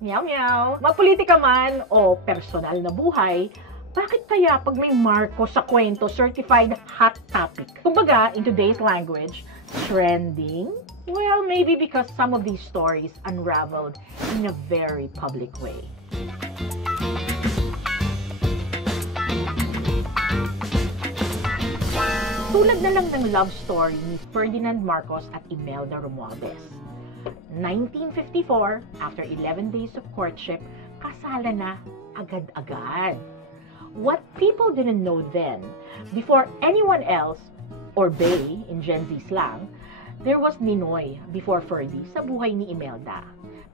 Meow meow. Magpolitika man o personal na buhay, bakit kaya pag may Marcos sa kwento, certified hot topic? Kumbaga, in today's language, trending? Well, maybe because some of these stories unraveled in a very public way. Tulad na lang ng love story ni Ferdinand Marcos at Imelda Romualdez. 1954, after 11 days of courtship, kasala na agad-agad. What people didn't know then, before anyone else, or Bay in Gen Z slang, there was Ninoy before Ferdy sa buhay ni Imelda.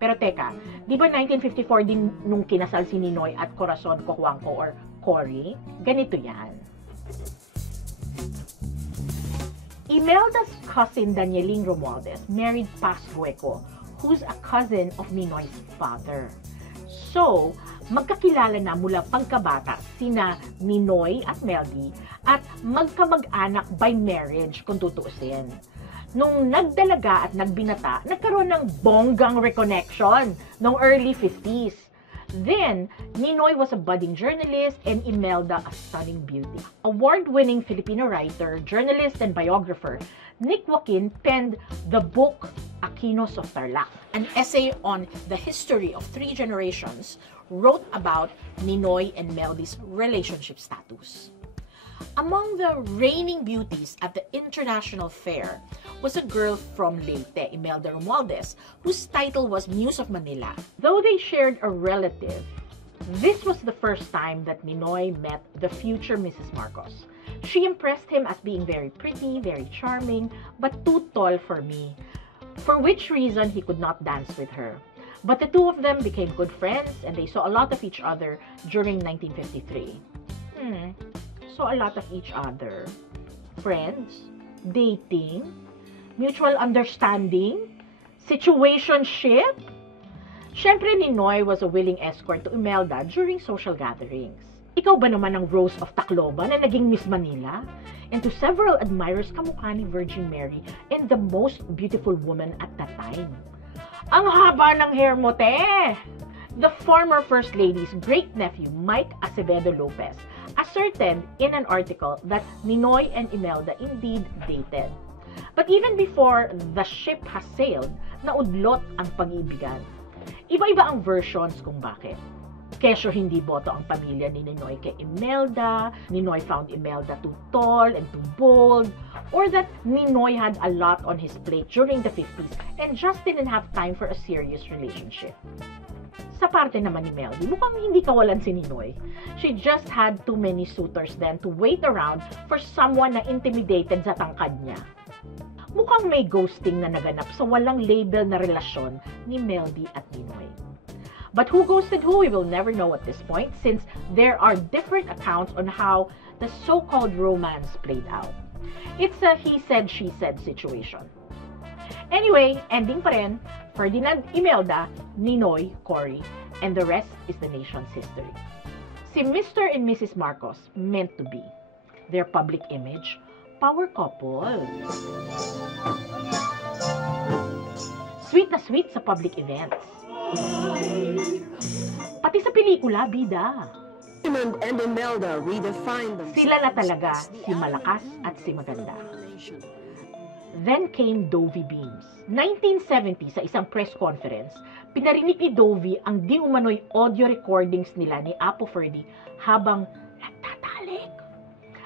Pero teka, di ba 1954 din nung kinasal si Ninoy at Corazon Cojuangco or Cory? Ganito yan. Imelda's cousin Danieling Romualdez married Paz Bueco, who's a cousin of Ninoy's father. So, magkakilala na mula pagkabata sina Ninoy at Meldy at magkamag-anak by marriage kung tutuusin. Nung nagdalaga at nagbinata, nagkaroon ng bonggang reconnection noong early 50s. Then, Ninoy was a budding journalist and Imelda a stunning beauty. Award-winning Filipino writer, journalist, and biographer, Nick Joaquin penned the book Aquinos of Tarlac, an essay on the history of 3 generations, wrote about Ninoy and Meldy's relationship status. Among the reigning beauties at the International Fair was a girl from Leyte, Imelda Romualdez, whose title was Muse of Manila. Though they shared a relative, this was the first time that Ninoy met the future Mrs. Marcos. She impressed him as being very pretty, very charming, but too tall for me, for which reason he could not dance with her. But the two of them became good friends and they saw a lot of each other during 1953. Saw a lot of each other. Friends? Dating? Mutual understanding? Situationship? Siyempre, Ninoy was a willing escort to Imelda during social gatherings. Ikaw ba naman ang Rose of Tacloban na naging Miss Manila? And to several admirers, kamukha ni Virgin Mary and the most beautiful woman at that time. Ang haba ng hair mo, te! The former First Lady's great-nephew, Mike Acevedo Lopez, ascertained in an article that Ninoy and Imelda indeed dated. But even before the ship has sailed, naudlot ang pag-ibigan. Iba-iba ang versions kung bakit. Kesyo hindi boto ang pamilya ni Ninoy kay Imelda, Ninoy found Imelda too tall and too bold, or that Ninoy had a lot on his plate during the 50s and just didn't have time for a serious relationship. Sa parte naman ni Meldy, mukhang hindi kawalan si Ninoy. She just had too many suitors then to wait around for someone na intimidated sa tangkad niya. Mukhang may ghosting na naganap sa walang label na relasyon ni Meldy at Ninoy. But who ghosted who, we will never know at this point since there are different accounts on how the so-called romance played out. It's a he said, she said situation. Anyway, ending pa rin, Ferdinand, Imelda, Ninoy, Cory, and the rest is the nation's history. Si Mr. and Mrs. Marcos meant to be. Their public image, power couple. Sweet na sweet sa public events. Pati sa pelikula, bida. Ferdinand and Imelda redefined themselves. Sila na talaga, si malakas at si maganda. Then came Dovie Beams. 1970, sa isang press conference, pinarinig ni Dovie ang di umano'y audio recordings nila ni Apo Ferdy habang nagtatalik.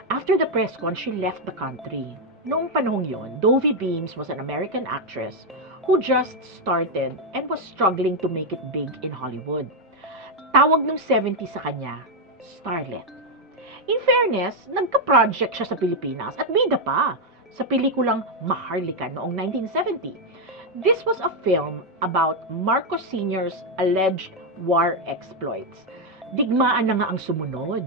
After the press con, she left the country. Noong panahong yon, Dovie Beams was an American actress who just started and was struggling to make it big in Hollywood. Tawag nung 70 sa kanya, Starlet. In fairness, nagka-project siya sa Pilipinas at bida pa sa pelikulang Maharlika noong 1970. This was a film about Marcos Sr.'s alleged war exploits. Digmaan na nga ang sumunod,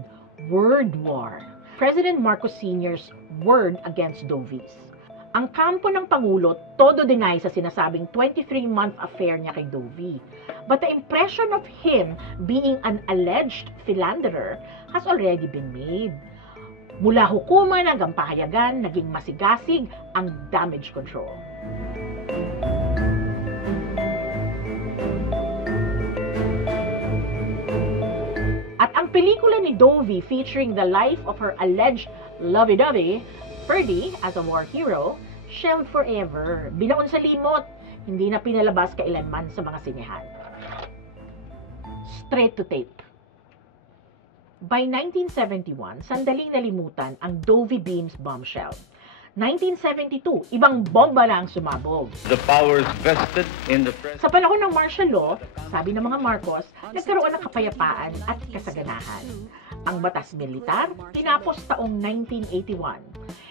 Word War. President Marcos Sr.'s word against Dovie's. Ang kampo ng Pangulo, todo deny sa sinasabing 23-month affair niya kay Dovie. But the impression of him being an alleged philanderer has already been made. Mula hukuman hanggang pahayagan, naging masigasig ang damage control. lovey-dovey featuring the life of her alleged lovey-dovey, Ferdy, as a war hero, shelved forever. Binaon sa limot, hindi na pinalabas kailanman sa mga sinehan. Straight to tape. By 1971, sandaling nalimutan ang Dovey Beams bombshell. 1972, ibang bomba na ang sumabog. The powers vested in the president. Sa panahon ng martial law, sabi ng mga Marcos, nagkaroon ng kapayapaan at kasaganahan. Ang batas militar, tinapos taong 1981.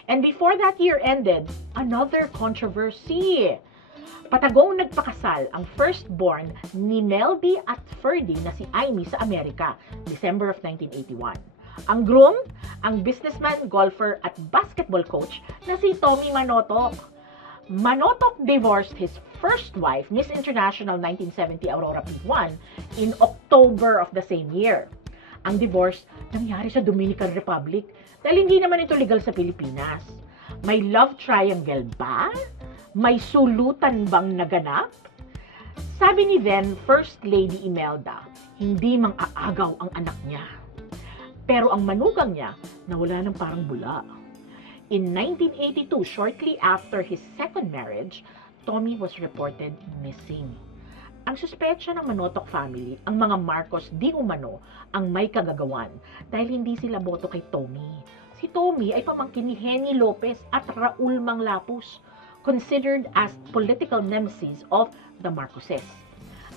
And before that year ended, another controversy. Patagong nagpakasal ang firstborn ni Melby at Ferdy na si Amy sa Amerika, December of 1981. Ang groom, ang businessman, golfer at basketball coach na si Tommy Manotoc. Manotoc divorced his first wife, Miss International 1970 Aurora P1, in October of the same year. Ang divorce nangyari sa Dominican Republic dahil hindi naman ito legal sa Pilipinas. May love triangle ba? May sulutan bang naganap? Sabi ni then First Lady Imelda, hindi mang-aagaw ang anak niya. Pero ang manugang niya, nawala ng parang bula. In 1982, shortly after his second marriage, Tommy was reported missing. Ang suspetsya ng Manotoc family, ang mga Marcos di umano ang may kagagawan dahil hindi sila boto kay Tommy. Si Tommy ay pamangkin ni Henny Lopez at Raul Manglapus, considered as political nemesis of the Marcoses.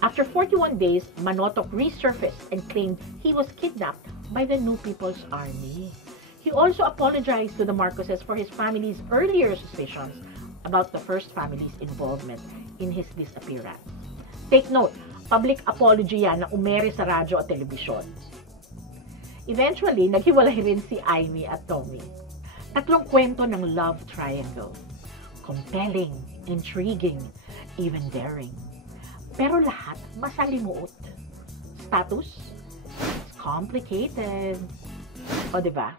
After 41 days, Manotoc resurfaced and claimed he was kidnapped by the New People's Army. He also apologized to the Marcoses for his family's earlier suspicions about the first family's involvement in his disappearance. Take note, public apology yan na umere sa radyo at telebisyon. Eventually, naghiwalay rin si Amy at Tommy. Tatlong kwento ng love triangle. Compelling, intriguing, even daring. Pero lahat masalimuot. Status? It's complicated. O, diba?